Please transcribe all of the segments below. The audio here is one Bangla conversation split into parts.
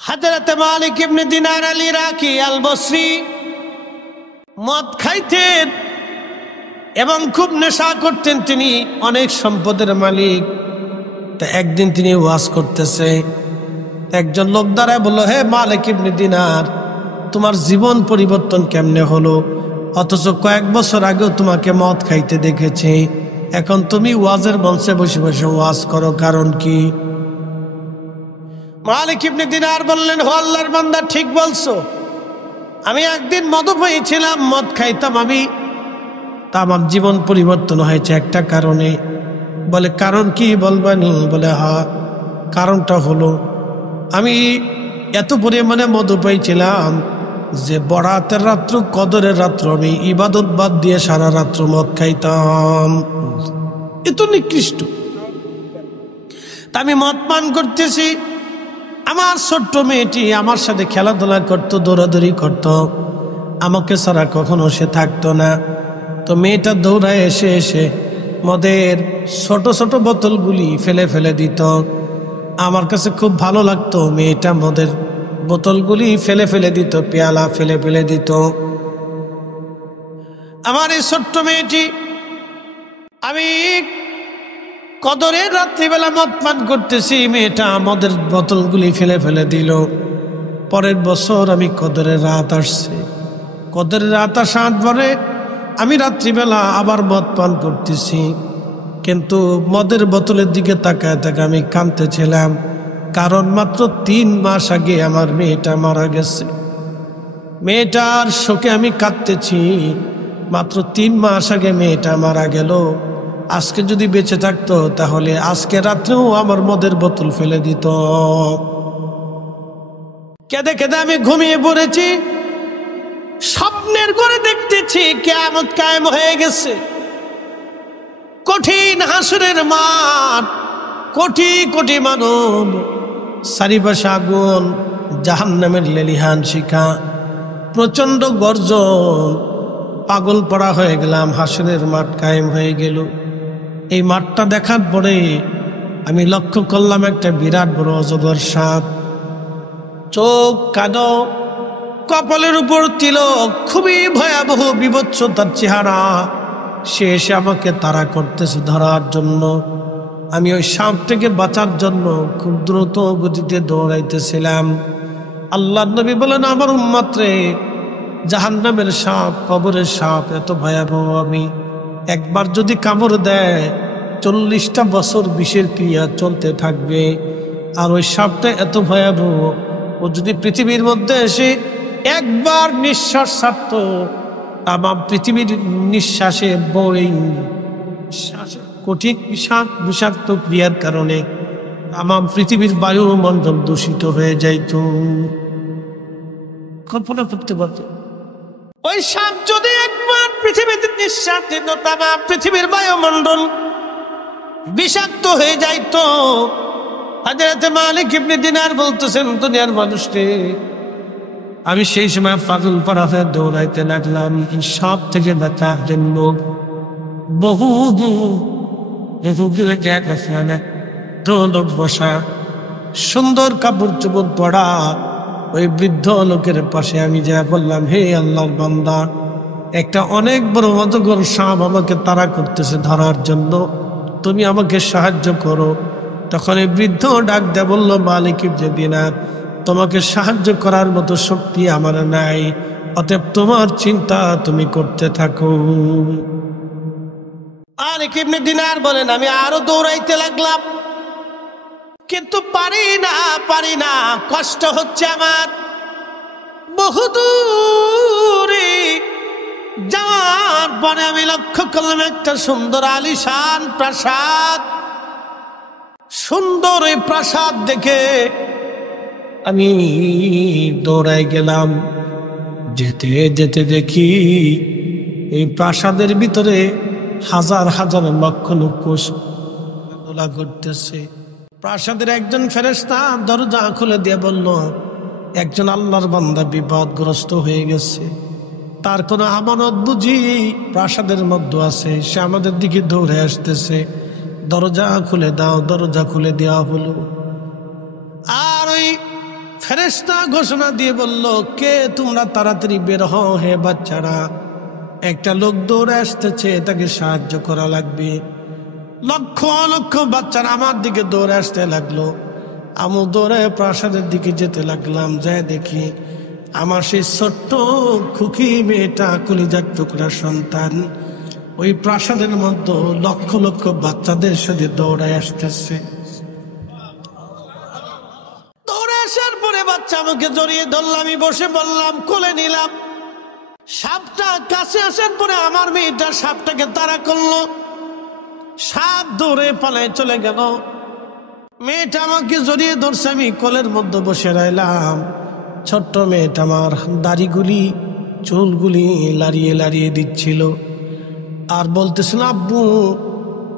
হযরত মালিক ইবনে দিনার আল ইরাকি আল বসরি মদ খাইতেন এবং খুব নেশা করতেন। তিনি অনেক সম্পদের মালিক। তা একদিন তিনি ওয়াজ করতেছে, একজন লোক দাঁড়ায় বলল, হে মালিক ইবনে দিনার, তোমার জীবন পরিবর্তন কেমনে হলো? অথচ কয়েক বছর আগেও তোমাকে মদ খাইতে দেখেছি, এখন তুমি ওয়াজের মঞ্চে বসে বসে ওয়াজ করো, কারণ কি? মালিক ইবনে দিনার বললেন, হো আল্লাহর বান্দা, ঠিক বলছো। আমি একদিন মদপায়ী ছিলাম, মদ খাইতাম আমি, তা আমার জীবন পরিবর্তন হয়েছে একটা কারণে। বলে, কারণ কি বলবানি? বলে, হ্যাঁ, কারণটা হলো আমি এত পরিমাণে মদপায়ী ছিলাম যে বরাতের রাত্র, কদরের রাত্র আমি ইবাদত বাদ দিয়ে সারা রাত্র মদ খাইতাম। এত নিকৃষ্ট। তা আমি মদ পান করতেছি, আমার ছোট্ট মেয়েটি আমার সাথে খেলাধুলা করতো, দৌড়াদৌড়ি করতো, আমাকে ছাড়া কখনো সে থাকতো না। তো মেয়েটা দৌড়ায় এসে এসে মদের ছোট ছোট বোতলগুলি ফেলে ফেলে দিত। আমার কাছে খুব ভালো লাগতো, মেয়েটা মদের বোতলগুলি ফেলে ফেলে দিত, পেয়ালা ফেলে ফেলে দিত। আমার এই ছোট্ট মেয়েটি, আমি কদরের রাত্রিবেলা মদ পান করতেছি, মেয়েটা মদের বোতলগুলি ফেলে ফেলে দিল। পরের বছর আমি কদরের রাত আসছে, কদরের রাত আসার পরে আমি রাত্রিবেলা আবার মদ পান করতেছি, কিন্তু মদের বোতলের দিকে তাকায় তাকায় আমি কাঁদতেছিলাম, কারণ মাত্র 3 মাস আগে আমার মেয়েটা মারা গেছে। মেয়েটার শোকে আমি কাঁদতেছি, মাত্র 3 মাস আগে মেয়েটা মারা গেল। আজকে যদি বেঁচে থাকতো তাহলে আজকে রাত্রেও আমার মদের বোতল ফেলে দিত। কেঁদে কেঁদে আমি ঘুমিয়ে পড়েছি। স্বপ্নের ঘরে দেখতেছি কিয়ামত কায়েম হয়ে গেছে, কঠিন হাসরের মাঠ, কোটি কোটি মানব, চারিপাশে আগুন, জাহান্নামের লেলিহান শিখা, প্রচন্ড গর্জন। পাগল পড়া হয়ে গেলাম, হাসরের মাঠ কায়েম হয়ে গেল। এই মাঠটা দেখার পরে আমি লক্ষ্য করলাম একটা বিরাট বড় অজগর সাপ, চোখ কালো, কপালের উপর তিলক, খুবই ভয়াবহ বিভৎস তার চেহারা। সে এসে আমাকে তাড়া করতেছে ধরার জন্য। আমি ওই সাপটাকে বাঁচার জন্য খুব দ্রুত গতিতে দৌড়াইতেছিলাম। আল্লাহর নবী বলেন, আমার উম্মত রে, জাহান্নামের সাপ, কবরের সাপ এত ভয়াবহ, আমি একবার যদি কামড় দেয় 40টা বছর বিষের ক্রিয়া চলতে থাকবে। আর ওই সাপটা এত ভয়াবহ, ও যদি পৃথিবীর মধ্যে এসে একবার নিঃশ্বাস ছাড়ত, আমার পৃথিবীর নিঃশ্বাসে বই কঠিন বিষাক্ত ক্রিয়ার কারণে আমার পৃথিবীর বায়ুমণ্ডল দূষিত হয়ে যাইত। কল্পনা করতে পারত, ওই সাপ যদি একবার পৃথিবীতে নিঃশ্বাস দিত, তামাম পৃথিবীর বায়ুমণ্ডল বিষাক্ত হয়ে যাইত। হযরত মালিক ইবনে দিনার বলতেছেন, দুনিয়ার মানুষকে আমি সেই সময় পাগল পাড়া হয়ে দৌড়াইতে লাগলাম সব থেকে বাঁচার জন্য। বহু লোক বসা, সুন্দর কাপড় চোপড় পড়া, ওই বৃদ্ধ লোকের পাশে আমি যা বললাম, হে আল্লাহর বান্দা, একটা অনেক বড় অজগর সাপ আমাকে তাড়া করতেছে ধরার জন্য, তুমি আমাকে সাহায্য করো। তখন এই বৃদ্ধ ডাক দেয়া বলল, মালিক ইবনে দিনার, তোমাকে সাহায্য করার মতো শক্তি আমার নাই, অতএব তোমার চিন্তা তুমি করতে থাকো। মালিক ইবনে দিনার বলেন, আমি আরো দৌড়াইতে লাগলাম, কিন্তু পারি না, কষ্ট হচ্ছে আমার। বহুদূরে যাওয়ার পরে আমি লক্ষ্য করলাম একটা সুন্দর আলিশান প্রাসাদ। সুন্দর এই প্রাসাদ দেখে আমি দৌড়াই গেলাম। যেতে যেতে দেখি এই প্রাসাদের ভিতরে হাজার হাজার লক্ষ লক্ষ দোলা করতেছে। প্রাসাদের একজন ফেরেশতা দরজা খুলে দিয়ে বলল, একজন আল্লাহর বান্দা বিপদগ্রস্ত হয়ে গেছে, তার কোনো আমানত বুঝি প্রাসাদের মধ্যে আছে, সে আমাদের দিকে দৌড়ে আসতেছে, দরজা খুলে দাও। দরজা খুলে দেওয়া হলো। আর ওই ফেরেশতা ঘোষণা দিয়ে বলল, কে তোমরা তাড়াতাড়ি বের হও হে বাচ্চারা, একটা লোক দৌড়ে আসতেছে, তাকে সাহায্য করা লাগবে। লক্ষ লক্ষ বাচ্চারা আমার দিকে দৌড়ে আসতে লাগলো। আমি দৌড়ে প্রাসাদের দিকে যেতে লাগলাম। যায় দেখি আমার সেই ছোট্ট খুকি মেয়েটা, কলিজার টুকরা সন্তান, ওই প্রাসাদের মধ্যে লক্ষ লক্ষ বাচ্চাদের সাথে দৌড়ায় আসতেছে। দৌড়ে আসার পরে বাচ্চা আমাকে জড়িয়ে ধরলাম, আমি বসে বললাম, কোলে নিলাম। সাপটা কাছে আসার পরে আমার মেয়েটা সাপটাকে তাড়া করলো, সাপ দৌড়ে পালায় চলে গেল। মেয়েটা আমাকে জড়িয়ে ধরছে, আমি কোলের মধ্যে বসে রইলাম। ছোট্ট মেয়েটা আমার দাড়িগুলি চুলগুলি লাড়িয়ে লাড়িয়ে দিচ্ছিল আর বলতেছিল, আব্বু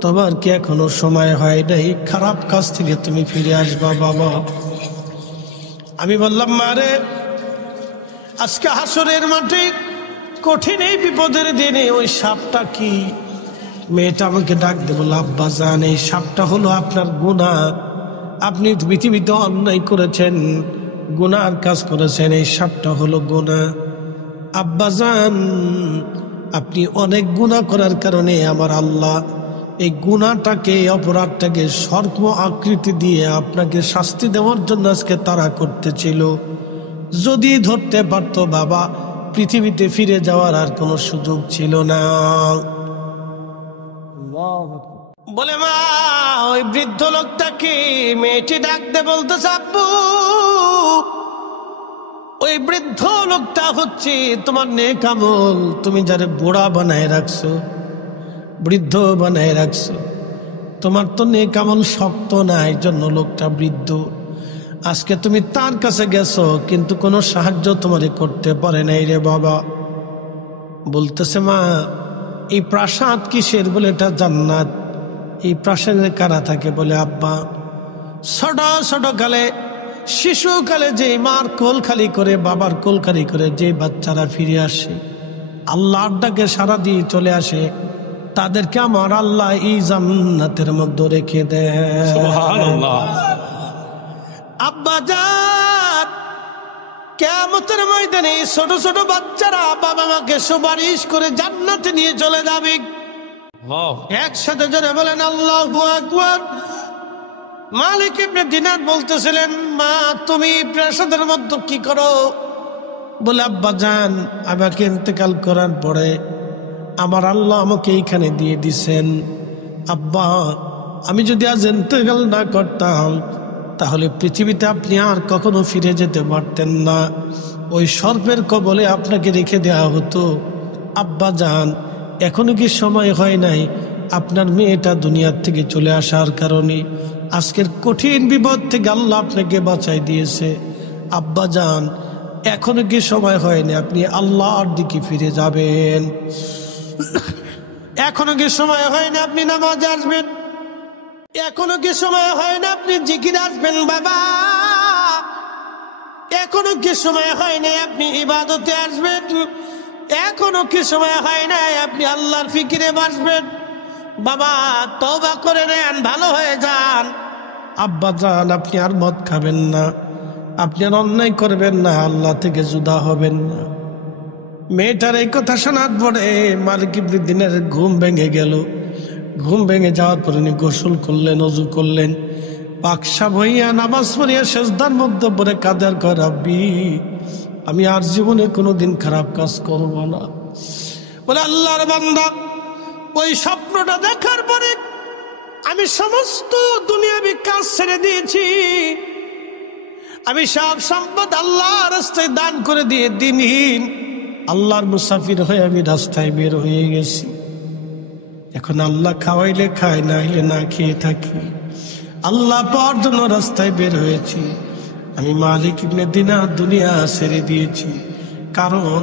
তোমার কি এখনো সময় হয় নাই? খারাপ কাজ থেকে তুমি ফিরে আসবা বাবা। আমি বললাম, মারে আজকে হাসরের মাঠে কঠিন এই বিপদের দিনে ওই সাপটা কি? মেয়েটা আমাকে ডাক দিয়ে বলল, আব্বা জান, এই সাপটা হলো আপনার গুনাহ। আপনি পৃথিবীতে অন্যায় করেছেন, গুনার কাজ করেছেন, এই সাপটা হলো গুনাহ। আব্বা জান, আপনি অনেক গুনাহ করার কারণে আমার আল্লাহ এই গুনাহটাকে, অপরাধটাকে সর্প আকৃতি দিয়ে আপনাকে শাস্তি দেওয়ার জন্য আজকে তাড়া করতেছিল। যদি ধরতে পারতো বাবা, পৃথিবীতে ফিরে যাওয়ার আর কোনো সুযোগ ছিল না। বলে, মা ওই বৃদ্ধ লোকটাকে মেয়েটি ডাকতে বলতেছে, আব্বু ওই বৃদ্ধ লোকটা হচ্ছে তোমার নেক আমল। তুমি যারে বুড়া বানায় রাখছো, বৃদ্ধ বানায় রাখছো, তোমার তো নেক আমল শক্ত না, এই জন্য লোকটা বৃদ্ধ। আজকে তুমি তার কাছে গেছো, কিন্তু কোনো সাহায্য তোমারে করতে পারে নাই রে বাবা। বলতেছে, মা এই প্রাসাদ কিসের? বলে, এটা জান্নাত। এই প্রাসাদে কারা থাকে? বলে, আব্বা ছোট ছোট কালে, শিশুকালে যে মার কোল খালি করে, বাবার কোল খালি করে যে বাচ্চারা ফিরে আসে, আল্লাহর ডাকে সারা দিয়ে চলে আসে, তাদেরকে আমার আল্লাহ এই জান্নাতের মধ্যে রেখে দেয়। সুবহানাল্লাহ। আব্বা জান, কিয়ামতের ময়দানে ছোট ছোট বাচ্চারা বাবা মাকে সুপারিশ করে জান্নাতে নিয়ে চলে যাবে। একসাথে জোরে বলেন আল্লাহু আকবার। মালিক ইবনে দিনার বলতেছিলেন, মা তুমি প্রাসাদের মধ্যে কি করো? বলে, আব্বা জান, আমাকে ইন্তেকাল করার পরে আমার আল্লাহ আমাকে এইখানে দিয়ে দিছেন। আব্বা, আমি যদি আজ ইন্তেকাল না করতাম তাহলে পৃথিবীতে আপনি আর কখনো ফিরে যেতে পারতেন না, ওই সর্পের কবলে আপনাকে রেখে দেওয়া হতো। আব্বা জান, এখনো কি সময় হয় নাই আপনার মেয়েটা দুনিয়ার থেকে চলে আসার কারণে আজকের কঠিন বিপদ থেকে আল্লাহ আপনাকে বাঁচাই দিয়েছে? আব্বা জান, এখনো কি সময় হয়নি আপনি আল্লাহর দিকে ফিরে যাবেন? এখনো কি সময় হয়নি আপনি নামাজে আসবেন? এখনো কি সময় হয় না আপনি জিকির আসবেন বাবা? এখনো কি সময় হয় না আপনি ইবাদতে আসবেন? এখনো কি সময় হয় না আপনি আল্লাহর ফিকিরে বসবেন? বাবা তওবা করে নেন, ভালো হয়ে যান। আব্বা জান, আপনি আর মদ খাবেন না, আপনি আর অন্যায় করবেন না, আল্লাহ থেকে জুদা হবেন না। মেয়েটার এই কথা শোনার পরে মালিক ইবনে দিনের ঘুম ভেঙে গেল। ঘুম ভেঙে যাওয়ার পরে উনি গোসল করলেন, ওযু করলেন, পাকসাব হইয়া নামাজ পড়িয়া সেজদার মধ্যে পড়ে কাঁদার কয়, রাব্বি আমি আর জীবনে কোনোদিন খারাপ কাজ করব না। বলে, আল্লাহর বান্দা, ওই স্বপ্নটা দেখার পরে আমি সমস্ত দুনিয়াবি কাজ ছেড়ে দিয়েছি, আমি সব সম্পদ আল্লাহর রাস্তায় দান করে দিয়ে দিনহীন আল্লাহর মুসাফির হয়ে আমি রাস্তায় বের হয়ে গেছি। এখন আল্লাহ খাওয়াইলে খাই, না হইলে না খেয়ে থাকি। আল্লাহ পাওয়ার জন্য রাস্তায় বের হয়েছি। আমি মালিক ইবনে দিনার দুনিয়া ছেড়ে দিয়েছি, কারণ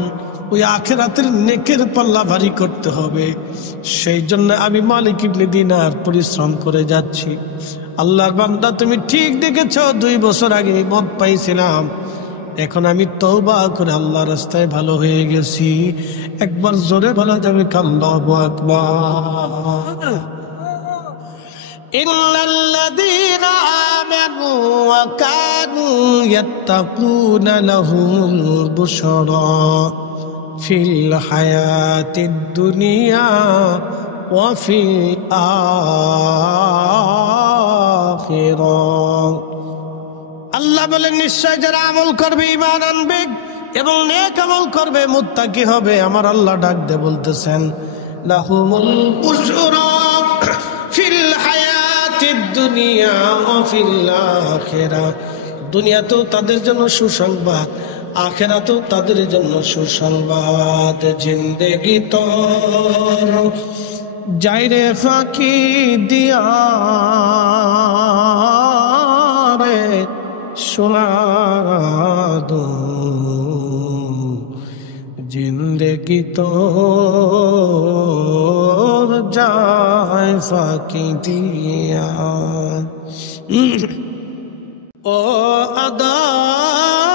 ওই আখিরাতের নেকের পাল্লা ভারী করতে হবে। সেই জন্য আমি মালিক ইবনে দিনার পরিশ্রম করে যাচ্ছি। আল্লাহর বান্দা, তুমি ঠিক দেখেছ, 2 বছর আগে আমি মদ পাইছিলাম, এখন আমি তওবা করে আল্লাহ রাস্তায় ভালো হয়ে গেছি। একবার জোরে বলা যাবে আল্লাহু আকবার। ইল্লাল্লাযীনা আমানু ওয়া কানু ইয়াত্তাকুনা লাহুমুল বুশরা ফিল হায়াতিদ দুনিয়া ওয়া ফিল আখিরাহ। আল্লাহ বলেন নিশ্চয় যারা আমল করবে, ঈমান আনবে এবং নেক আমল করবে, মুত্তাকি হবে, আমার আল্লাহ ডাক দিয়ে বলতেছেন লাহুমুল বুশরা ফিল হায়াতিদ দুনিয়া ওয়া ফিল আখিরাহ। দুনিয়াতেও তাদের জন্য সুসংবাদ, আখিরাতেও তাদের জন্য সুসংবাদ। জিন্দেগি তোর যাইরে ফাঁকি দিয়া রে সোনাদু, জিন্দেগি তোর যায় ফাঁকি দিয়া। ও আদাবুরি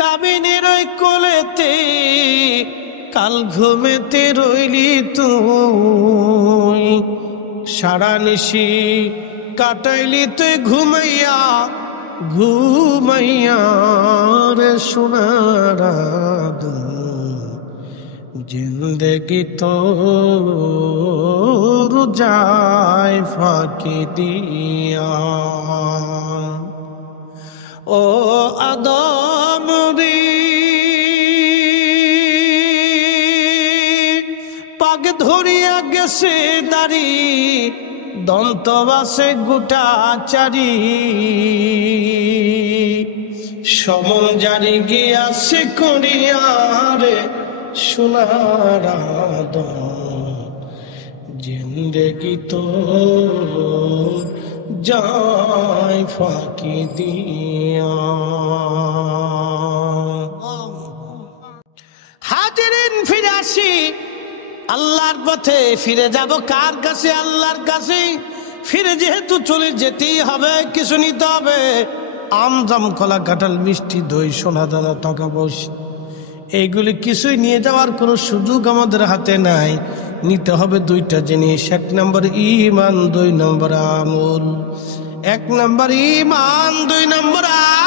কাবিনের ওই কোলেতে কাল ঘুমেতে রইলি তুই, সারা নিশি কাটাইলি তুই ঘুমাইয়া ঘুমাইয়া রে সোনার আদু, জিন্দেগি তোর যায় ফাঁকি দিয়া। ও আদম রে পাগ ধরিয়া গেছে দাড়ি, দন্ত বাসে গোটা চারি, সমন জারি গিয়াছে করিয়া রে সোনার আদম, জিন্দেগি তোর যায় ফাঁকি দিয়া। হাজিরিন ফিরে আসি আল্লাহর পথে, ফিরে যাব কার কাছে? আল্লাহর কাছে। ফিরে যেহেতু চলে যেতেই হবে, কিছু নিতে হবে। আম জাম কলা কাঁঠাল মিষ্টি দই সোনা দানা টাকা পয়সা, এইগুলি কিছুই নিয়ে যাওয়ার কোনো সুযোগ আমাদের হাতে নাই। নিতে হবে দুইটা জিনিস, এক নম্বর ঈমান, দুই নম্বর আমল। এক নম্বর ঈমান, দুই নম্বর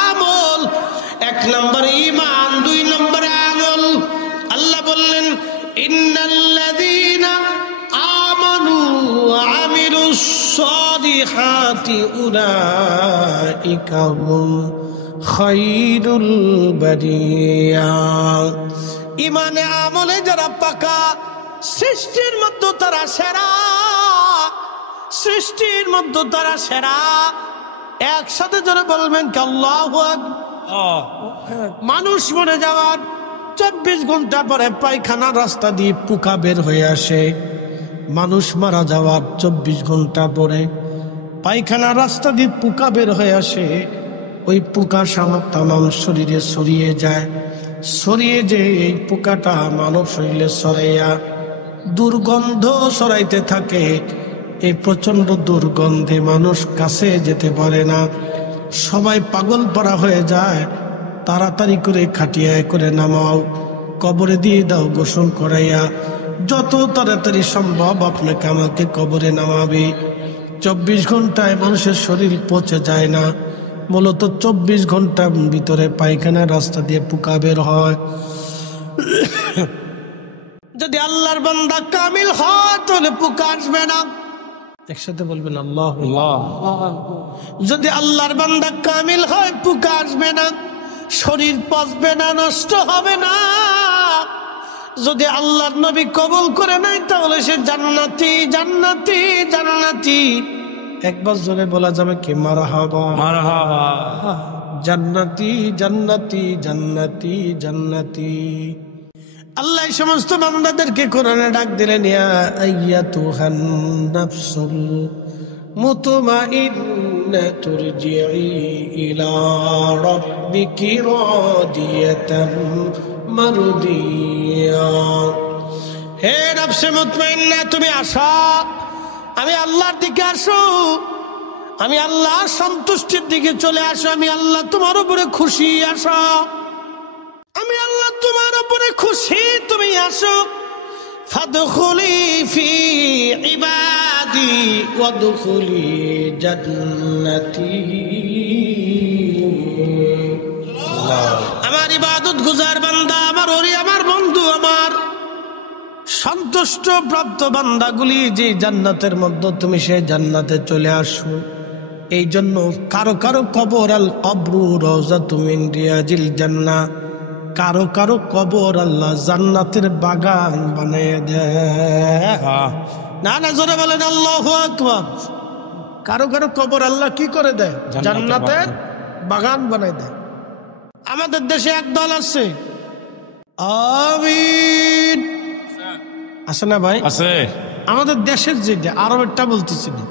আমল। এক নম্বর ঈমান, দুই নম্বর আমল। আল্লাহ বললেন ইন্নাল্লাযীনা আমানু ওয়া আমিলুস সালিহাতি উলাইকা হুম খায়রুল বারিয়া। ঈমানে আমলে যারা পাকা, সৃষ্টির মধ্যে তারা সেরা, সৃষ্টির মধ্যে তারা সেরা। একসাথে যারা বলবেন কি আল্লাহু আকবার। মানুষ মরে যাওয়ার 24 ঘন্টা পরে পায়খানার রাস্তা দিয়ে পোকা বের হয়ে আসে। মানুষ মারা যাওয়ার 24 ঘন্টা পরে পায়খানার রাস্তা দিয়ে পোকা বের হয়ে আসে। ওই পোকা তামাম শরীরে ছড়িয়ে যায়, ছড়িয়ে যে এই পোকাটা মানব শরীরে ছড়াইয়া দুর্গন্ধ ছড়াইতে থাকে। এই প্রচন্ড দুর্গন্ধে মানুষ কাছে যেতে পারে না, সবাই পাগল পারা হয়ে যায়। তাড়াতাড়ি করে খাটিয়ায় করে নামাও, কবরে দিয়ে দাও গোসল করাইয়া, যত তাড়াতাড়ি সম্ভব আপনাকে আমাকে কবরে নামাবে। 24 ঘন্টায় মানুষের শরীর পচে যায় না, মূলত 24 ঘন্টার ভিতরে পায়খানার রাস্তা দিয়ে পোকা বের হয়। যদি আল্লাহর বান্দা কামিল হয় তাহলে পোকা আসবে না। একসাথে বলবেন আল্লাহ। যদি আল্লাহর বান্দা কামিল হয় পোকা আসবে না, শরীর পচবে না, নষ্ট হবে না। যদি আল্লাহর নবী কবুল করে নাই তাহলে সে জান্নাতি জান্নাতি জান্নাতি। একবার জোরে বলা যাবে কি মারহাবা মারহাবা, জান্নাতি জান্নাতি জান্নাতি জান্নাতি। আল্লাহ এই সমস্ত বান্দাদেরকে কোরআনে ডাক দিলেন ইয়া আইয়াতুহান নাফসুল মুতমাইন্না তুরজিই ইলা রাব্বিকি রাদিয়াতাম মারদিয়া। হে নফসে মুতমাইন্না, তুমি আসো, আমি আল্লাহর দিকে আসো, আমি আল্লাহর সন্তুষ্টির দিকে চলে আসো। আমি আল্লাহ তোমার উপরে খুশি, আসো। আমি আল্লাহ তোমার উপরে খুশি, তুমি আসো। ফাদখুলি ফি ইবাদি ওয়াদখুলি জান্নাতি। আমার ইবাদত গুজার বান্দা, আমার ওলি, আমার বন্ধু, আমার সন্তুষ্ট প্রাপ্ত বান্দাগুলি যে জান্নাতের মধ্যে, তুমি সেই জান্নাতে চলে আসো। এই জন্য কারো কারো কবর আল কবরু রাউযাতুম মিন রিয়াজিল জান্নাহ, কারো কারো কবর আল্লাহ জান্নাতের বাগান বানিয়ে দেয়। না না, জোরে বলেন আল্লাহু আকবার। কারো কারো কবর আল্লাহ কি করে দেয়? জান্নাতের বাগান বানিয়ে দেয়। আমাদের দেশে এক দল আছে, আমিন আছে না ভাই? আছে। আমাদের দেশের যেটা আরবেরটা বলতেছি না,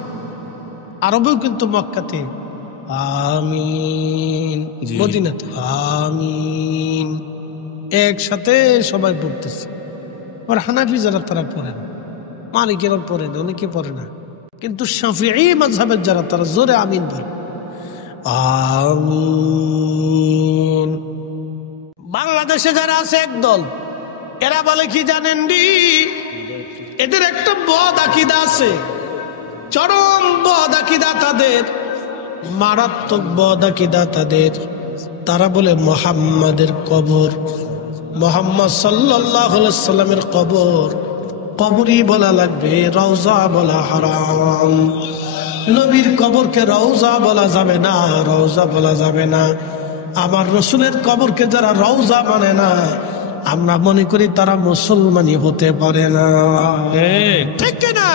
আরবেও কিন্তু মক্কাতে আমিন, মদিনাতে আমিন, একসাথে সবাই পড়তেছে। আর হানাফি যারা তারা পড়ে না, মালিকেরা পড়ে না, অনেকে পড়ে না, কিন্তু শাফিঈ মাযহাবের যারা তারা জোরে আমিন বলে আমিন। বাংলাদেশে যারা আছে একদল, এরা বলে কি জানেন নি? এদের একটা বদ আকীদা আছে, চরম বদ আকীদা তাদের, মারাত্মক বদ আকীদা তাদের। তারা বলে মুহাম্মাদের কবর, মুহাম্মদ সাল্লাল্লাহু আলাইহি সাল্লামের কবর, কবরই বলা লাগবে, রওজা বলা হারাম। নবীর কবরকে রওজা বলা যাবে না, রওজা বলা যাবে না। আমার রসুলের কবরকে যারা রওজা মানে না, আমরা মনে করি তারা মুসলমানই হতে পারে না। ঠিক না?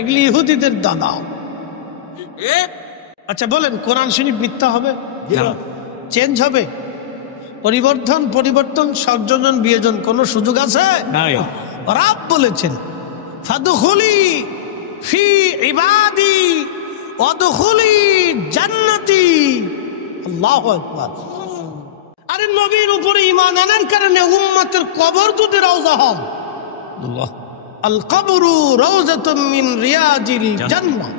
এগুলি ইহুদিদের দাদা। আচ্ছা বলেন, কোরআন শরীফ মিথ্যা হবে? চেঞ্জ হবে? পরিবর্তন সংযোজন বিয়োজন কোন সুযোগ আছে? রব বলেছেন ফাদখুলি ফি ইবাদি ওয়াদখুলি জান্নাতি। আল্লাহু আকবার। আরে নবীর উপরে ঈমান আনার কারণে উম্মতের কবর যদি রওজা হয়, আল্লাহ আল কবরু রাউযাতুম মিন রিয়াজিল জান্নাহ।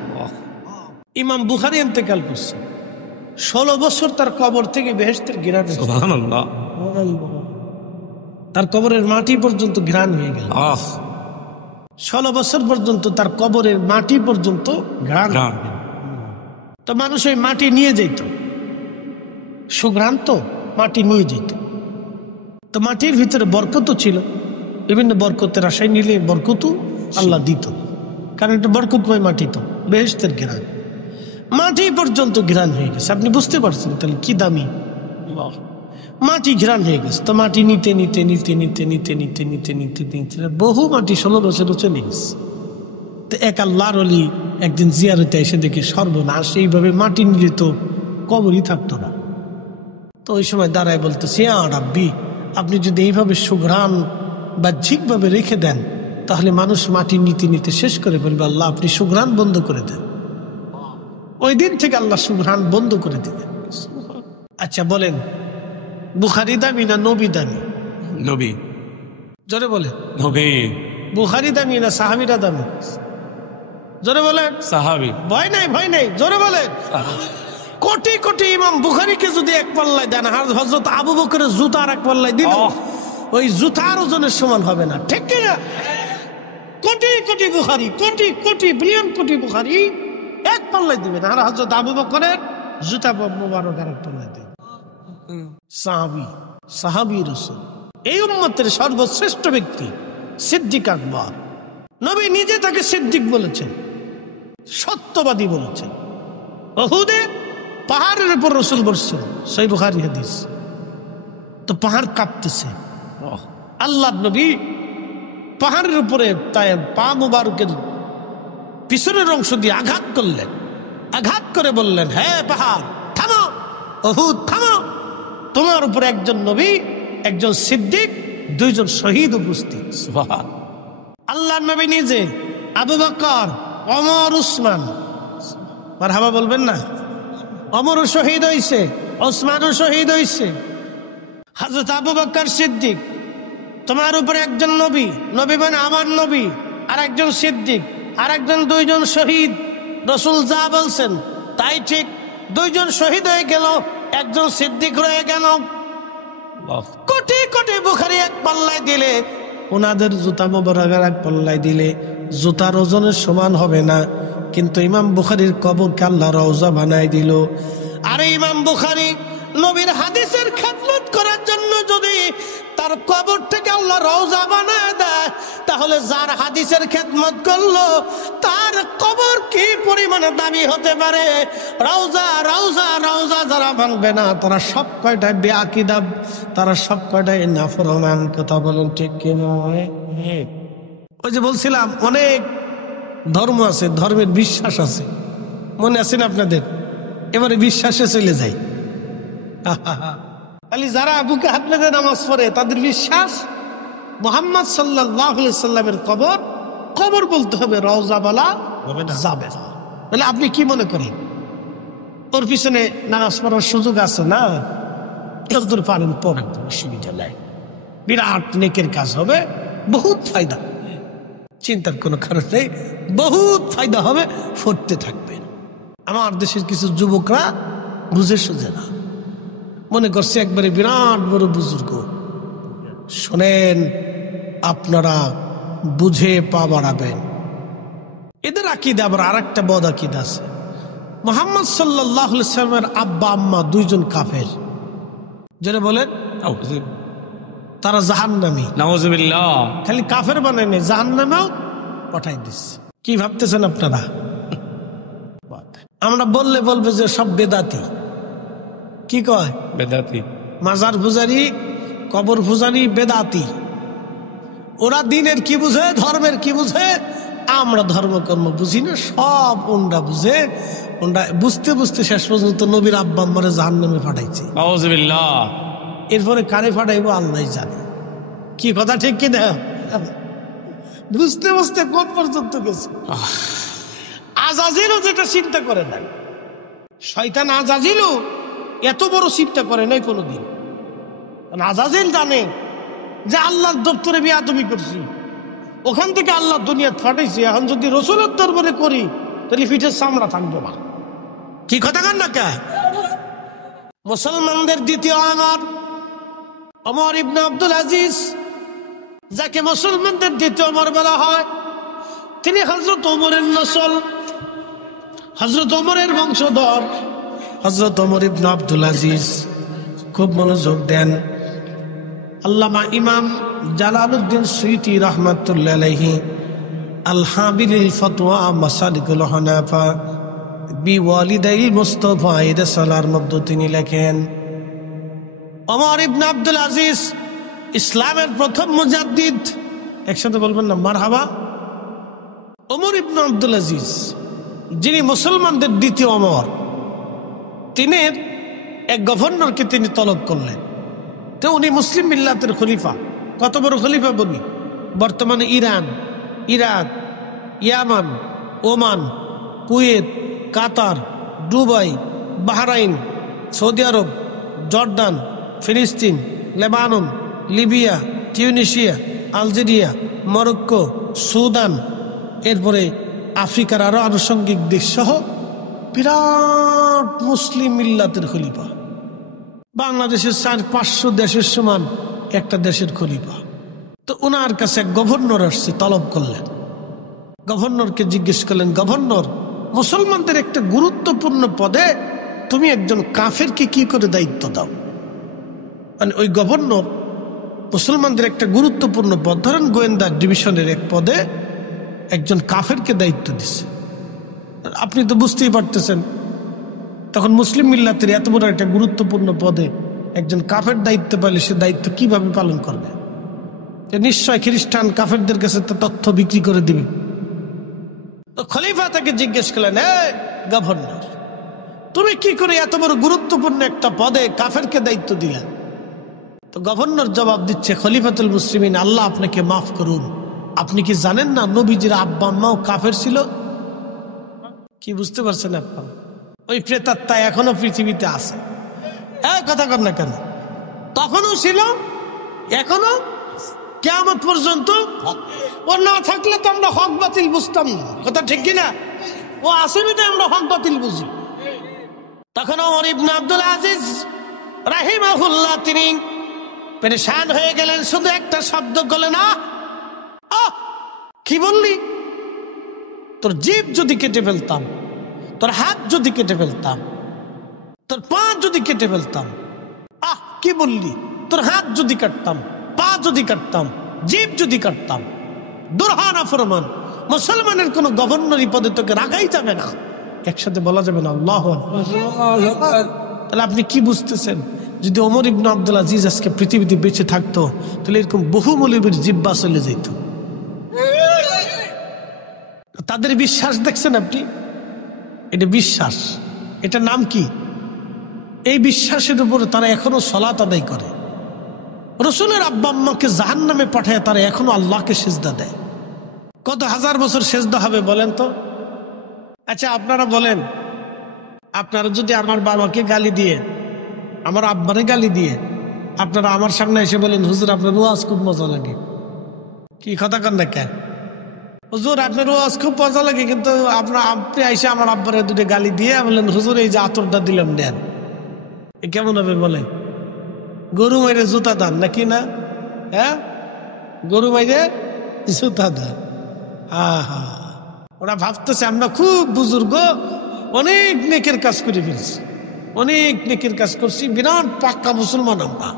ইমাম বুখারী ইন্তেকাল করছে, 16 বছর তার কবর থেকে বেহেশতের ঘ্রাণ, সুবহানাল্লাহ, তার কবরের মাটি পর্যন্ত ঘ্রাণ হয়ে গেল। 16 বছর পর্যন্ত তার কবরের মাটি পর্যন্ত ঘ্রাণ। তো মানুষ ওই মাটি নিয়ে যেত, সুঘ্রাণ তো মাটি নিয়ে যেত। তো মাটির ভিতরে বরকত ছিল, বিভিন্ন বরকতের আশায় নিলে বরকত আল্লাহ দিত, কারণ এটা বরকতময় মাটি, তো বেহেশতের ঘ্রাণ মাটি পর্যন্ত ঘ্রাণ হয়ে গেছে। আপনি বুঝতে পারছেন তাহলে কি দামি মাটি, ঘ্রাণ হয়ে গেছে। তো মাটি নিতে নিতে নিতে নিতে নিতে নিতে নিতে নিতে নিতে বহু মাটি 16 বছরে চলে গেছে। তো এক আল্লাহর ওলি একদিন জিয়ারতে এসে দেখে সর্বনাশ, এইভাবে মাটি নিলে তো কবরই থাকতো না। তো ওই সময় দাঁড়ায় বলতেছে, রাব্বি, আপনি যদি এইভাবে সুঘ্রাণ বাহ্যিকভাবে রেখে দেন, তাহলে মানুষ মাটি নিতে নিতে শেষ করে বলবে, আল্লাহ আপনি সুঘ্রাণ বন্ধ করে দেন। ওই দিন থেকে আল্লাহ সুঘ্রাণ বন্ধ করে দিলেন। আচ্ছা বলেন, বুখারী দামি না নবী দামি? নবী। জোরে বলে নবী। বুখারী দামি না সাহাবীরা দামি? জোরে বলেন সাহাবী। ভয় নাই, ভয় নাই, জোরে বলেন। কোটি কোটি ইমাম বুখারীকে যদি এক পাল্লায় দেন, আর হযরত আবু বকরের জুতা আর এক পাল্লায় দিল, ওই জুতার ওজনের সমান হবে না, ঠিক কিনা? কোটি কোটি বুখারী, কোটি কোটি বিলিয়ন কোটি বুখারী এক পাল্লায় দিবেন, আর হযরত আবু বকরের জুতা মুবারক আর এক পাল্লায় দিবেন। সাহাবী, সাহাবী রাসূল, এই উম্মতের সর্বশ্রেষ্ঠ ব্যক্তি সিদ্দিক আকবর। নবী নিজে তাকে সিদ্দিক বলেছেন, সত্যবাদী বলেছেন। উহুদে পাহাড়ের উপর রাসূল বসছেন, সহিহ বুখারী হাদিস। তো পাহাড় কাঁপতেছে, আল্লাহর নবী পাহাড়ের উপরে তাই পা মুবারকের পিছনের অংশ দিয়ে আঘাত করলেন, আঘাত করে বললেন, হ্যাঁ পাহাড় থামো, উহুদ থামো, তোমার উপরে একজন নবী, একজন সিদ্দিক, 2 জন শহীদ উপস্থিত। আল্লাহর নবী নিজে, আবু বকর, ওমর, উসমান, মারহাবা বলবেন না? ওমরও শহীদ হইছে, ওসমানও শহীদ হইছে। হযরত আবু বকর সিদ্দিক, তোমার উপরে একজন নবী, নবী মানে আমার নবী, আর একজন সিদ্দিক, আর একজন, 2 জন শহীদ। রাসূল যা বলছেন তাই ঠিক, 2 জন শহীদ হয়ে গেল, একজন সিদ্দিক রয়ে গেল। কোটি কোটি বুখারী এক পাল্লায় দিলে ওনাদের জুতা মোবারকের এক পাল্লায় দিলে জুতার ওজনের সমান হবে না, কিন্তু ইমাম বুখারীর কবরকে আল্লাহ রওজা বানাই দিল। আরে ইমাম বুখারী নবীর হাদিসের খেদমত করার জন্য যদি তার কবর থেকে আল্লাহ রওজা বানায় দেয়, তাহলে যার হাদিসের খেদমত করলো তার কবর কি পরিমাণে দামি হতে পারে। রওজা রওজা রওজা যারা মানবে না তারা সব কয়টাই বেআকিদা, তারা সব কয়টাই নাফরমান। কথা বলেন ঠিক কি নয়? ওই যে বলছিলাম অনেক ধর্ম আছে, ধর্মের বিশ্বাস আছে, মনে আছে না আপনাদের? এবারে বিশ্বাসে চলে যাই। খালি যারা বুকে হাত বেঁধে নামাজ পড়ে তাদের বিশ্বাস মুহাম্মদ সাল্লাল্লাহু আলাইহি সাল্লামের কবর, কবর বলতে হবে, রওজা বলা যাবে না। তাহলে আপনি কি মনে করেন ওর পিছনে নামাজ পড়ার সুযোগ আছে না? যতদূর পারেন পড়েন, অসুবিধা নাই, বিরাট নেকের কাজ হবে, বহুত ফায়দা, চিন্তার কোনো কারণ নেই, বহুত ফায়দা হবে, পড়তে থাকবেন। আমার দেশের কিছু যুবকরা বুঝে সুঝে না, মনে করছে একবারে বিরাট বড় বুজুর্গ। শোনেন, আপনারা বুঝে পা বাড়াবেন। এদের আকিদা আবার আর একটা বদ আকিদা আছে। মুহাম্মদ সাল্লাল্লাহু আলাইহি সাল্লামের আব্বা আম্মা দুইজন কাফের, যেটা বলেন তারা জাহান্নামী, নাউযুবিল্লাহ। খালি কাফের বানায় নেই, জাহান্নামেও পাঠাই দিচ্ছে। কি ভাবতেছেন আপনারা? আমরা বললে বলবে যে সব বেদাতি। কি কয়? বেদাতি, মাজার পূজারি, কবর পূজারি বেদাতি। ওরা দিনের কি বুঝে, ধর্মের কি বুঝে, আমরা ধর্মকর্ম বুঝি না, সব ওনরা বুঝে। ওনরা বুঝতে বুঝতে শেষ পর্যন্ত নবীর আব্বা আম্মারে জাহান্নামে পাঠাইছে, নাউযুবিল্লাহ। এরপরে কারে পাঠাইবো আল্লাহই জানে। কি কথা ঠিক কি না? বুঝতে বুঝতে কোন পর্যন্ত গেছে। আজাজিলও যেটা চিন্তা করে নাই, শয়তান আজাজিলও এত বড় চিন্তা করে নাই কোনোদিন। আজাজিল জানে যে আল্লাহর দপ্তরে বেয়াদবি করছি, ওখান থেকে আল্লাহ দুনিয়া ফাটাইছে, এখন যদি রসুলের দরবারে করি তাহলে পিঠের চামড়া থাকবে না। কি কথা কান না কে? মুসলমানদের দ্বিতীয় ওমর ইবনে আব্দুল আজিজ, যাকে মুসলমানদের দ্বিতীয় ওমর বলা হয়, তিনি হযরত ওমরের নসল, হযরত ওমরের বংশধর, হযরত ওমর ইবনে আব্দুল আজিজ। খুব মনোযোগ দেন। আল্লামা ইমাম জালালউদ্দিন সুয়ুতী রাহমাতুল্লাহি আলাইহি আল হাবিলিল ফতওয়া মাসালিকুল হানাফা বিওয়ালিদাইল মুস্তাফা ইরসালার মধ্যে তিনি লেখেন, ওমর ইবনে আব্দুল আজিজ ইসলামের প্রথম মুজাদ্দিদ। একসাথে বলবেন না মারহাবা। ওমর ইবনে আব্দুল আজিজ, যিনি মুসলমানদের দ্বিতীয় ওমর, তিনি এক গভর্নরকে তিনি তলব করলেন। তো উনি মুসলিম মিল্লাতের খলিফা। কত বড় খলিফা বলি? বর্তমানে ইরান, ইরাক, ইয়ামান, ওমান, কুয়েত, কাতার, দুবাই, বাহরাইন, সৌদি আরব, জর্দান, ফিলিস্তিন, Lebanon, Libya, Tunisia, Algeria, Morocco, Sudan, এরপরে আফ্রিকার আরো আনুষঙ্গিক দেশ সহ বিরাট মুসলিম মিল্লাতের খলিফা। বাংলাদেশের 400-500 দেশের সমান একটা দেশের খলিফা। তো ওনার কাছে এক গভর্নর আসছে, তলব করলেন। গভর্নরকে জিজ্ঞেস করলেন, গভর্নর, মুসলমানদের একটা গুরুত্বপূর্ণ পদে তুমি একজন কাফেরকে কি করে দায়িত্ব দাও? মানে ওই গভর্নর মুসলমানদের একটা গুরুত্বপূর্ণ পদ, ধরেন গোয়েন্দা ডিভিশনের এক পদে একজন কাফেরকে দায়িত্ব দিচ্ছে। আপনি তো বুঝতেই পারতেছেন, তখন মুসলিম মিল্লাতের এত বড় একটা গুরুত্বপূর্ণ পদে একজন কাফের দায়িত্ব পেলে সে দায়িত্ব কিভাবে পালন করবে? নিশ্চয় খ্রিস্টান কাফেরদের কাছে তো তথ্য বিক্রি করে দিবে। তো খলিফা তাকে জিজ্ঞেস করলেন, গভর্নর, তুমি কি করে এত বড় গুরুত্বপূর্ণ একটা পদে কাফেরকে দায়িত্ব দিলা? তো গভর্নর জবাব দিচ্ছে, খলিফাতুল মুসলিমিন, আল্লাহ আপনাকে মাফ করুন, আপনি কি জানেন না নবীজির আব্বা আম্মাও কাফের ছিল? কি বুঝতে পারছেন আপনারা? ওই প্রেতাত্মা এখনো পৃথিবীতে আছে। কথা কর না কেন? তখনও ছিল, এখনো কিয়ামত পর্যন্ত। ও না থাকলে তো আমরা হক বাতিল বুঝতাম না। কথা ঠিক কিনা? ও আসলে তো আমরা হক বাতিল বুঝি। তখন ওমর ইবনে আব্দুল আজিজ রাহিমাহুল্লাহ তিনি পেরেশান হয়ে গেলেন, শুধু একটা শব্দ করলেন, কি বললি? তোর জিভ যদি কেটে ফেলতাম, তোর হাত যদি কেটে ফেলতাম, তোর পা যদি কেটে ফেলতাম। কি বললি? তোর হাত যদি কাটতাম, পা যদি কাটতাম, জিভ যদি কাটতাম। দুরহানা ফরমান, মুসলমানের কোন গভর্নরি পদে তোকে রাখাই যাবে না, একসাথে বলা যাবে না আল্লাহু আকবার। তাহলে আপনি কি বুঝতেছেন? যদি ওমর ইবনে আব্দুল আজিজ আজকে পৃথিবীতে বেঁচে থাকতো, তাহলে এরকম বহু মৌলবীর জিহ্বা চলে যেত। তাদের বিশ্বাস দেখছেন আপনি? এটা বিশ্বাস, এটা নাম কি? এই বিশ্বাসের উপরে তারা এখনো সালাত আদায় করে। রসুলের আব্বা আম্মাকে জাহান্নামে পাঠায় তারা এখনো আল্লাহকে সিজদা দেয়। কত হাজার বছর সিজদা হবে বলেন তো? আচ্ছা আপনারা বলেন, আপনারা যদি আমার বাবাকে গালি দিয়ে, আমার আব্বারে গালি দিয়ে আপনারা আমার সামনে এসে বলেন, হুজুর আপনার ওয়াজ খুব মজা লাগে, কি কথা কন না কেন? হুজুর আপনার ওয়াজ খুব মজা লাগে, কিন্তু আপনি এসে আমার আব্বারে দুটো গালি দিয়ে বললেন, হুজুর এই যে আতরটা দিলাম নেন, এ কেমন হবে বলেন? গরু মাইরে জুতা দান নাকি না? হ্যাঁ, গরু মাইরে জুতা দান। ওরা ভাবতেছে আমরা খুব বুজুর্গ, অনেক নেকের কাজ করে ফেলছি, অনেক নেকের কাজ করছি, বিরাট পাক্কা মুসলমান আমরা।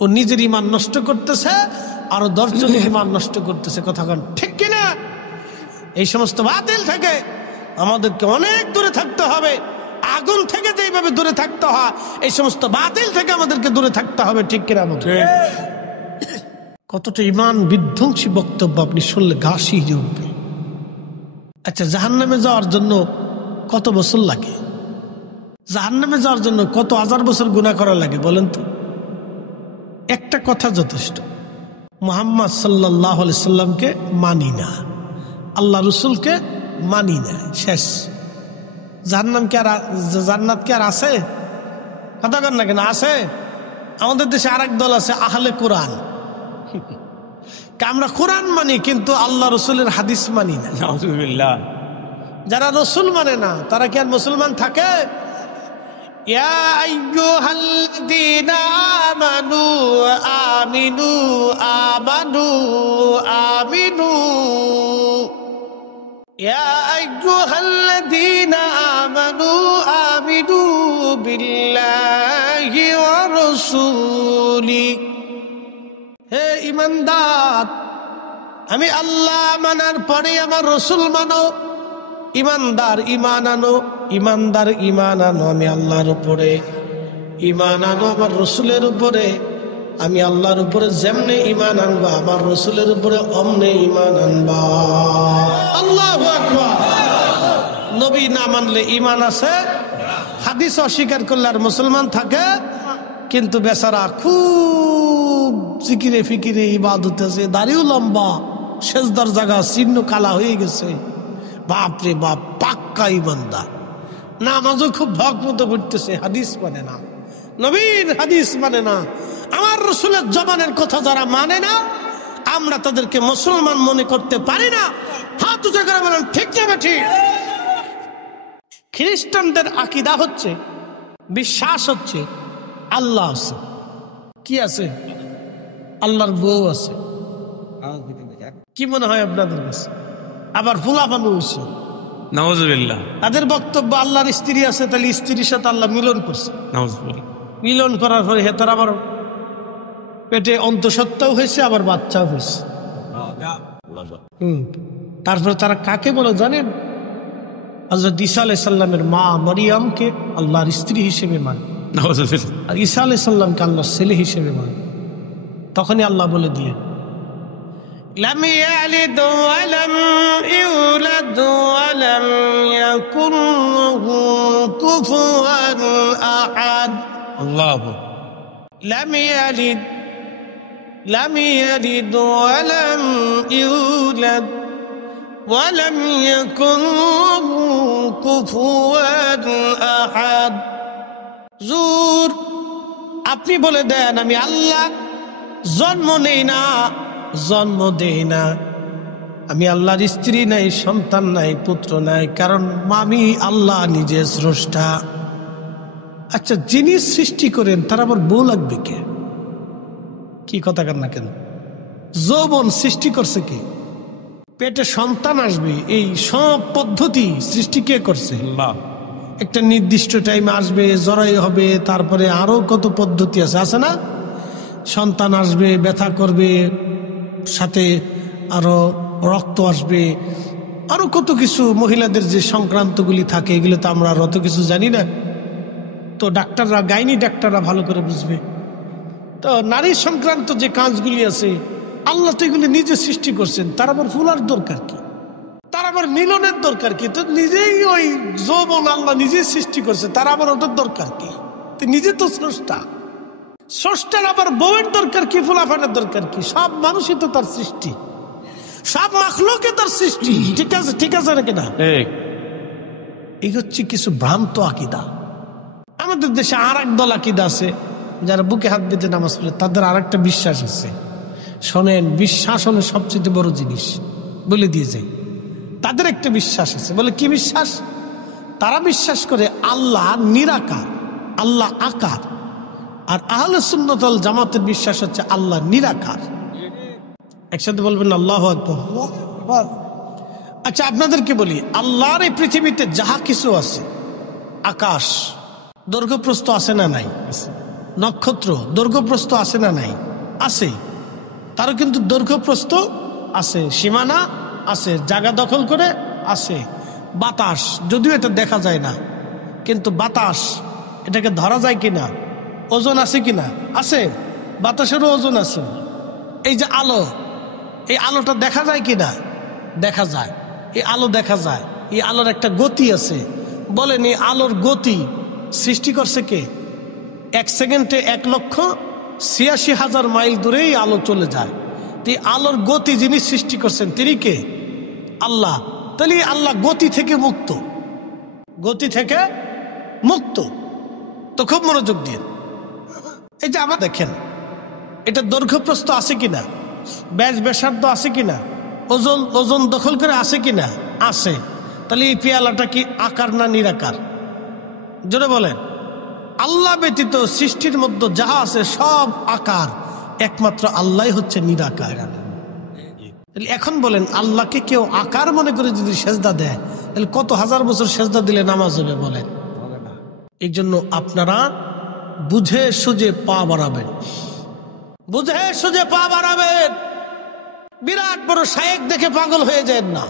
ও নিজের ইমান নষ্ট করতেছে, আরো 10 জনের ইমান নষ্ট করতেছে। কথা কন ঠিক কিনা? এই সমস্ত বাতিল থেকে আমাদেরকে অনেক দূরে থাকতে হবে। আগুন থেকে যেভাবে দূরে থাকতে হয়, এই সমস্ত বাতিল থেকে আমাদেরকে দূরে থাকতে হবে। ঠিক কিনা? কতটা ইমান বিধ্বংসী বক্তব্য আপনি শুনলে গা শিহরে উঠবে। আচ্ছা, জাহান্নামে যাওয়ার জন্য কত বছর লাগে? জাহান্নামে যাওয়ার জন্য কত হাজার বছর গুনাহ করা লাগে বলেন তো? একটা কথা যথেষ্ট, মুহাম্মদ সাল্লাল্লাহু আলাইহি সাল্লামকে মানি না, আল্লাহ রসুলকে মানি না, শেষ। জাহান্নাম কি আর, জান্নাত কি আর আছে? কথা কন না কেন? আছে। আমাদের দেশে আরেক দল আছে, আহলে কোরআন। আমরা কোরআন মানি কিন্তু আল্লাহ রসুলের হাদিস মানি না। নাউযুবিল্লাহ। যারা রসুল মানে না তারা কি আর মুসলমান থাকে? ইয়া আইয়ুহাল্লাযীনা আমানু আমিনু আমানু আমিনু, ইয়া আইয়ুহাল্লাযীনা আমানু আমিনু বিল্লাহি ওয়া রাসূলি। হে ইমানদার, আমি আল্লাহ মানার পরে আমার রসুল মানো। ইমানদার ইমান আনো, ইমানদার ইমান আনো আমি আল্লাহর উপরে, ইমান আনো আমার রসুলের উপরে। আমি আল্লাহর উপরে যেমনে ইমান আনবা, আমার রসুলের উপরে অমনে ইমান আনবা। আল্লাহু আকবার। নবী না মানলে ইমান আছে, হাদিস অস্বীকার করলে আর মুসলমান থাকে। কিন্তু বেচারা খুব জিকিরে ফিকিরে ইবাদত আছে, দাড়িও লম্বা, সেজদার জায়গা চিহ্ন কালা হয়ে গেছে। বাপরে বাপ, পাক্কা ইমানদার। নামাজও খুব ভক মতো পড়তেছে, হাদিস মানে না, নবীর হাদিস মানে না, আমার রসুলের জবানের কথা যারা মানে না, আমরা তাদেরকে মুসলমান মনে করতে পারি না। হাত উঁচু করে বলেন ঠিক না ঠিক? খ্রিস্টানদের আকীদা হচ্ছে, বিশ্বাস হচ্ছে আল্লাহ আছে। কি আছে? আল্লাহর বউ আছে। কি মনে হয় আপনাদের কাছে? আবার ফুলাফানু হয়েছে, নাউযুবিল্লাহ। তাদের বক্তব্য আল্লাহর স্ত্রী আছে, তাহলে স্ত্রীর সাথে আল্লাহ মিলন করছে। নাউযুবিল্লাহ। মিলন করার পরে হেতার আবার পেটে অন্তঃসত্ত্বাও হয়েছে, আবার বাচ্চাও হয়েছে। তারপরে তারা কাকে বলে জানেন? হযরত ঈসা আলাইহিস সালামের মা মারিয়ামকে আল্লাহর স্ত্রী হিসেবে মানে, আর ঈসা আলাইহিস সালামকে আল্লাহর ছেলে হিসেবে মানে। তখনই আল্লাহ বলে দিয়ে, লাম ইয়ালিদ ওয়া লাম ইউলাদ ওয়া লাম ইয়াকুন লাহু কুফুয়ান আহাদ। আল্লাহু লাম ইয়ালিদ ওয়া লাম ইউলাদ ওয়া লাম ইয়াকুন লাহু কুফুয়ান আহাদ। হুজুর আপনি বলে দেন আমি আল্লাহ জন্ম নেই না, জন্ম দেই না, আমি আল্লাহর স্ত্রী নাই, সন্তান নাই, পুত্র নাই, কারণ আমি আল্লাহ নিজে স্রষ্টা। আচ্ছা, যিনি সৃষ্টি করেন তার আবার বউ লাগবে কে? কি কথা কর না কেন? যৌবন সৃষ্টি করছে কে? পেটে সন্তান আসবে, এই সব পদ্ধতি সৃষ্টি কে করছে? একটা নির্দিষ্ট টাইমে আসবে, জরাই হবে, তারপরে আরো কত পদ্ধতি আছে না? সন্তান আসবে, ব্যথা করবে, সাথে আরো রক্ত আসবে, আরো কত কিছু, মহিলাদের যে সংক্রান্তগুলি থাকে এগুলো তো আমরা অত কিছু জানি না। তো ডাক্তাররা, গাইনি ডাক্তাররা ভালো করে বুঝবে। তো নারী সংক্রান্ত যে কাজগুলি আছে আল্লাহ তো এগুলি নিজে সৃষ্টি করছেন, তার আবার ফুলার দরকার কি? তার আবার মিলনের দরকার কি? তো নিজেই ওই যৌবন আল্লাহ নিজেই সৃষ্টি করছে, তার আবার ওটার দরকার কি? তো নিজে তো স্রষ্টা, স্রষ্টার আবার বউয়ের দরকার কি, ফুলাফানের দরকার কি? সব মানুষই তো তার সৃষ্টি, সব মাখলুকে তার সৃষ্টি। ঠিক আছে, ঠিক আছে নাকি না? এই হচ্ছে কিছু ভ্রান্ত আকিদা। আমাদের দেশে আর এক দল আকিদা আছে, যারা বুকে হাত বেঁধে নামাজ পড়ে, তাদের আর একটা বিশ্বাস আছে। শোনেন, বিশ্বাস হলো সবচেয়ে বড় জিনিস, বলে দিয়ে যাই। তাদের একটা বিশ্বাস আছে, বলে কি বিশ্বাস? তারা বিশ্বাস করে আল্লাহ নিরাকার, আল্লাহ আকার। আর আহলে সুন্নাত ওয়াল জামাতের বিশ্বাস হচ্ছে আল্লাহ নিরাকার। একসাথে বলবেন আল্লাহু আকবার। আচ্ছা, আপনাদেরকে বলি, আল্লাহর এই পৃথিবীতে যাহা কিছু আছে, আকাশ দৈর্ঘ্যপ্রস্থ আছে না নাই? নক্ষত্র দৈর্ঘ্যপ্রস্থ আছে না নাই? আছে। তারও কিন্তু দৈর্ঘ্যপ্রস্থ আছে, সীমানা আছে, জায়গা দখল করে আছে। বাতাস, যদিও এটা দেখা যায় না, কিন্তু বাতাস এটাকে ধরা যায় কিনা? ওজন আছে কিনা? আছে, বাতাসেরও ওজন আছে। এই যে আলো, এই আলোটা দেখা যায় কিনা? দেখা যায়, এই আলো দেখা যায়। এই আলোর একটা গতি আছে। বলেন, এই আলোর গতি সৃষ্টি করছে কে? 1 সেকেন্ডে 1,86,000 মাইল দূরেই আলো চলে যায়। তো এই আলোর গতি যিনি সৃষ্টি করছেন তিনি কে? আল্লাহ। তাহলে আল্লাহ গতি থেকে মুক্ত, গতি থেকে মুক্ত। তো খুব মনোযোগ দিয়ে এই যে আবার দেখেন, এটা দৈর্ঘ্যপ্রস্থ আছে কিনা, ব্যাস ব্যাসার্ধ আছে কিনা, ওজন দখল করে আছে কিনা? আছে। তাহলে এই পেয়ালাটা কি আকার না নিরাকার? জোরে বলেন। আল্লাহ ব্যতীত সৃষ্টির মধ্যে যাহা আছে সব আকার, একমাত্র আল্লাহ হচ্ছে নিরাকার। এখন বলেন, আল্লাহকে কেউ আকার মনে করে যদি সেজদা দেয়, তাহলে কত হাজার বছর সেজদা দিলে নামাজ হবে? বলেন। এই জন্য আপনারা বুঝে সুঝে পা বাড়াবেন, বুঝে সুঝে পা বাড়াবেন। বিরাট বড় শায়েখ দেখে পাগল হয়ে যায় না।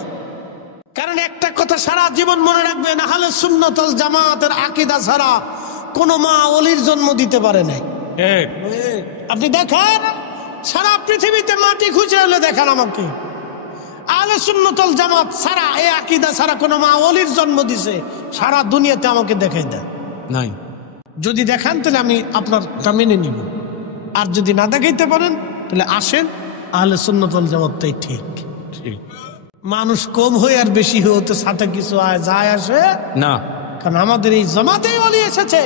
কারণ একটা কথা সারা জীবন মনে রাখবেন, আহলে সুন্নাত ওয়াল জামাতের আকীদা ছাড়া কোন মা ওলির জন্ম দিতে পারে নাই। আপনি দেখেন, সারা পৃথিবীতে মাটি খুঁজে হলে দেখান আমাকে, আহলে সুন্নাত ওয়াল জামাত ছাড়া, এই আকীদা ছাড়া কোন মা ওলির জন্ম দিছে সারা দুনিয়াতে আমাকে দেখাই দেন নাই। যদি দেখান তাহলে আমি আপনারটা মেনে নিব, আর যদি না দেখাইতে পারেন তাহলে আসেন, আহলে সুন্নাত ওয়াল জামাতটাই ঠিক। মানুষ কম হয়ে আর বেশি হতে সাথে কিছু যায় আসে না, কারণ আমাদের এই জামাতেই ওলি এসেছে,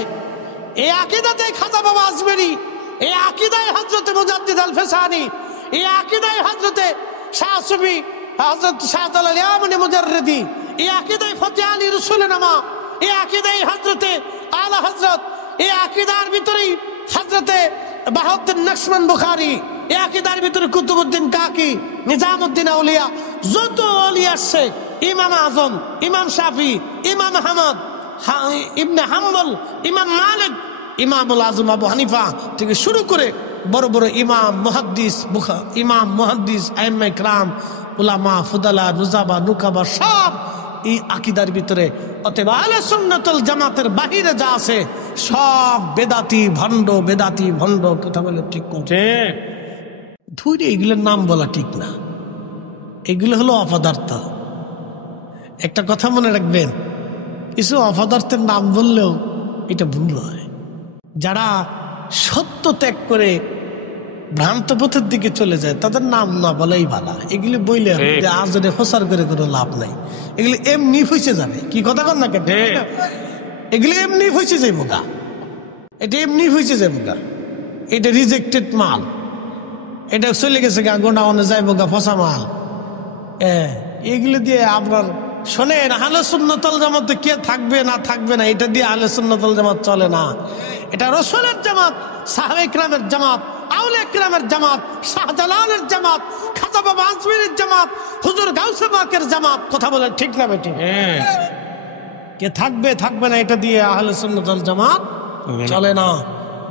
এই আকীদাতেই খাজা বাবা আজমেরি, এই আকীদায় হযরতে মুজাদ্দিদ আল ফেসানি, এই আকীদায় হযরতে শাহ সুফি হযরত শাহজালাল ইয়ামানি মুজাররিদি, এই আকীদায় ফতে আলী রাসূলুল্লাহ, এই আকীদায় হযরতে আলা হযরত, এই আকীদার ভিতরেই হযরতে বাহাউদ্দিন নকশবন্দ বুখারী, এই আকীদার ভিতরে কুতুবউদ্দিন কাকি, নিজামউদ্দিন আউলিয়া, যত ওলি আসছে, ইমাম আজম, ইমাম শাফি, ইমাম আহমদ ইবনে হাম্বল, ইমাম মালিক, ইমামুল আজম আবু হানিফা থেকে শুরু করে বড় বড় ইমাম মুহাদ্দিস আইম্মা ইকরাম, উলামা, ফুদালা, নুজাবা, নুকাবা, সব এই আকীদার ভিতরে। অতএব আহলে সুন্নাত ওয়াল জামাতের বাহিরে যা আছে সব বেদাতি ভণ্ড, বেদাতি ভণ্ড। কথা বলে ঠিক করছে ধুইরে, এগুলোর নাম বলা ঠিক না, এগুলো হলো অপদার্থ। একটা কথা মনে রাখবেন, কিছু অপদার্থের নাম বললেও এটা ভুল হয়। যারা সত্য ত্যাগ করে ভ্রান্ত পথের দিকে চলে যায় তাদের নাম না বলাই ভালো। এগুলি বইলে আজ প্রচার করে কোনো লাভ নাই, এগুলি এমনি ফেসে যাবে। কি কথা কন না কেটে, এগুলি এমনি ফেসে যাইব গা, এটা এমনি ফেসে যাইব গা, এটা রিজেক্টেড মাল, এটা চলে গেছে গা, গোনা অনে যাইব গা, ফসা মাল। এগুলো দিয়ে আপনার শোনেন, আহলে সুন্নাত ওয়াল জামাতে কে থাকবে না থাকবে না, এটা দিয়ে আহলে সুন্নাত ওয়াল জামাত চলে না। এটা রাসূলের জামাত, সাহাবায়ে কেরামের জামাত, আউলিয়া কেরামের জামাত, শাহজালালের জামাত, খাজা বাবা আজমিরের জামাত, হুজুর গাউসে পাকের জামাত। কথা বলেন ঠিক না বেটি? কে থাকবে থাকবে না এটা দিয়ে আহলে সুন্নাত ওয়াল জামাত চলে না,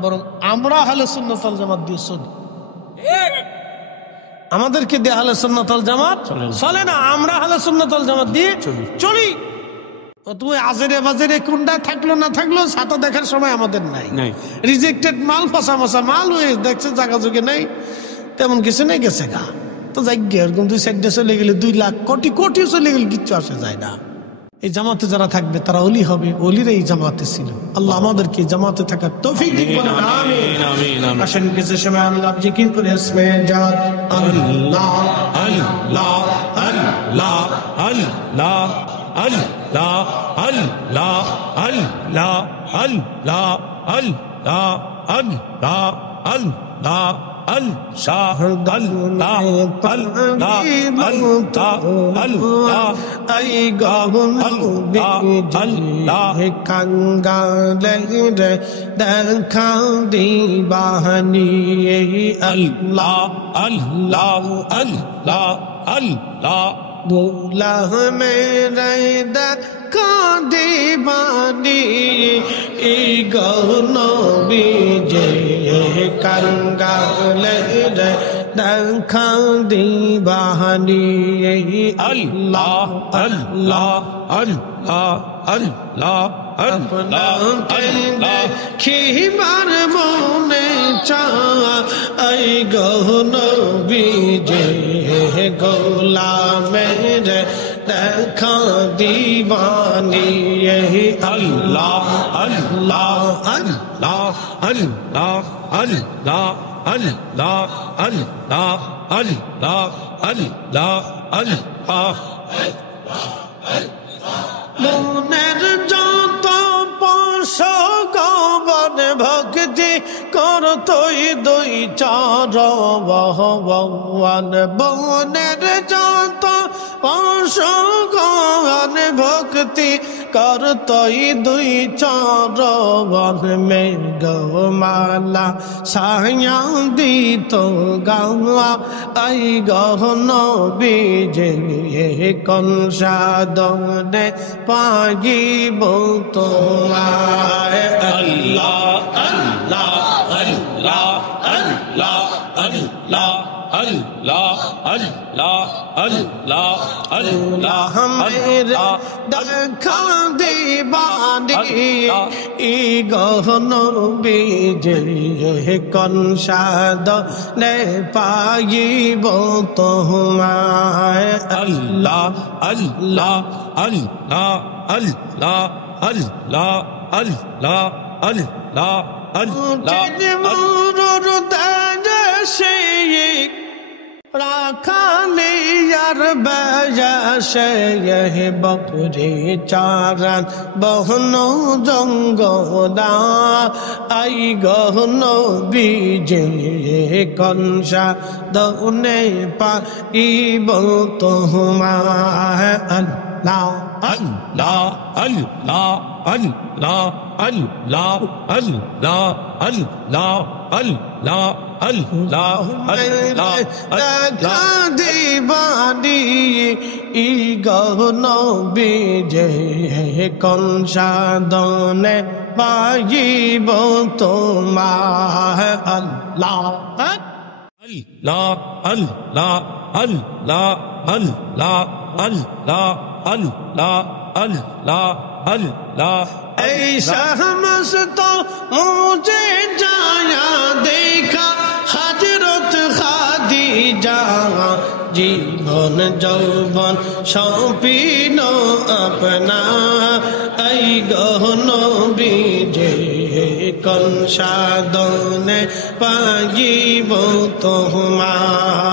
বরং আমরা আহলে সুন্নাত ওয়াল জামাত দিয়ে চলি। আমাদেরকে দিয়ে আহলে সুন্নাত ওয়াল জামাত চলে না, আমরা আহলে সুন্নাত ওয়াল জামাত দিয়ে চলি। তুই আজেরে বাজেরে কোনটা থাকলো না থাকলো ছাতা দেখার সময় আমাদের নাই। রিজেক্টেড মাল, ফসা মশা মাল হয়ে দেখছে জায়গা যুগে নেই, তেমন কিছু নেই, গেছে গা। তো যাই গে এরকম 2 সাইডে চলে গেলে 2 লাখ কোটি কোটি চলে গেলে কিচ্ছু আসে যায় না। এই জামাতে যারা থাকবে তারা ওলি হবে, ওলিরা এই জামাতে ছিল। আল্লাহ আমাদেরকে জামাতে থাকার তৌফিক দিন, বলেন আমিন আমিন। আসেন কিছু সময় আল্লাহ জিকির করে ইসমে জাত আল্লাহ আল্লাহ আল্লাহ আল্লাহ আল্লাহ আল্লাহ আল্লাহ আল্লাহ আল্লাহ আল্লাহ আল্লাহ আল্লাহ আল্লাহ আল্লাহ আল্লাহ আই গাহুন আল্লাহ কাঙ্গালে রে দেখা দিবানি আল্লাহ আল্লাহ আল্লাহ আল্লাহ बोला मेरे দেখা দিবানি গহনো বিজে কাঙ্গালে রে দেখা দিবানি আল্লাহ আল্লাহ আল্লাহ আল্লাহ আল্লাহ খিবার মনে চাই গহনো বিজে গোলামের দেখা দিবানি আল্লাহ আল্লাহ আল্লাহ আল্লাহ আল্লাহ আল্লাহ আল্লাহ আল্লাহ আল্লাহ আল্লাহ মনের যত পশগবন ভক্তি করতই 2 চরণ বনের যত পশগবন ভক্তি করতই 2 চরণ মেঘমালা ছায়া দিত গাওয়া আই গহন বিজে কোন সাধনে পাগিব তোমায় আল্লাহ আল্লাহ আল্লাহ আল্লাহ আল্লাহ আল্লাহ আল্লাহ আল্লাহ আল্লাহ মেরে দেখা দিবানি গহন বিজে কোন সাধনে পাগিব তোমায় আল্লাহ আল্লাহ আল্লাহ আল্লাহ আল্লাহ আল্লাহ আল্লাহ রাখালিয়ার বয়সে বপুরে চারান বহন জঙ্গলা আই গহন বিজে কনসা দনে পাইব তোমায় আল্লাহ আল্লাহ আল্লাহ আল্লাহ আল্লাহ আল্লাহ আল্লাহ আল্লাহ আল্লাহ আল্লাহ দেখা দিবানি গহন বিজে কোন সাধনে পাইব তোমায় আল্লাহ আল্লাহ আল্লাহ আল্লাহ আল্লাহ আল্লাহ আল্লাহ আল্লাহ আল্লাহ এই সমস্ত মুঝে জায়া দেখা হযরত খাদিজা জীবন যৌবন সৌপিন আপনা এই গহন বিজে কোন সাধনে পাইব তোমায়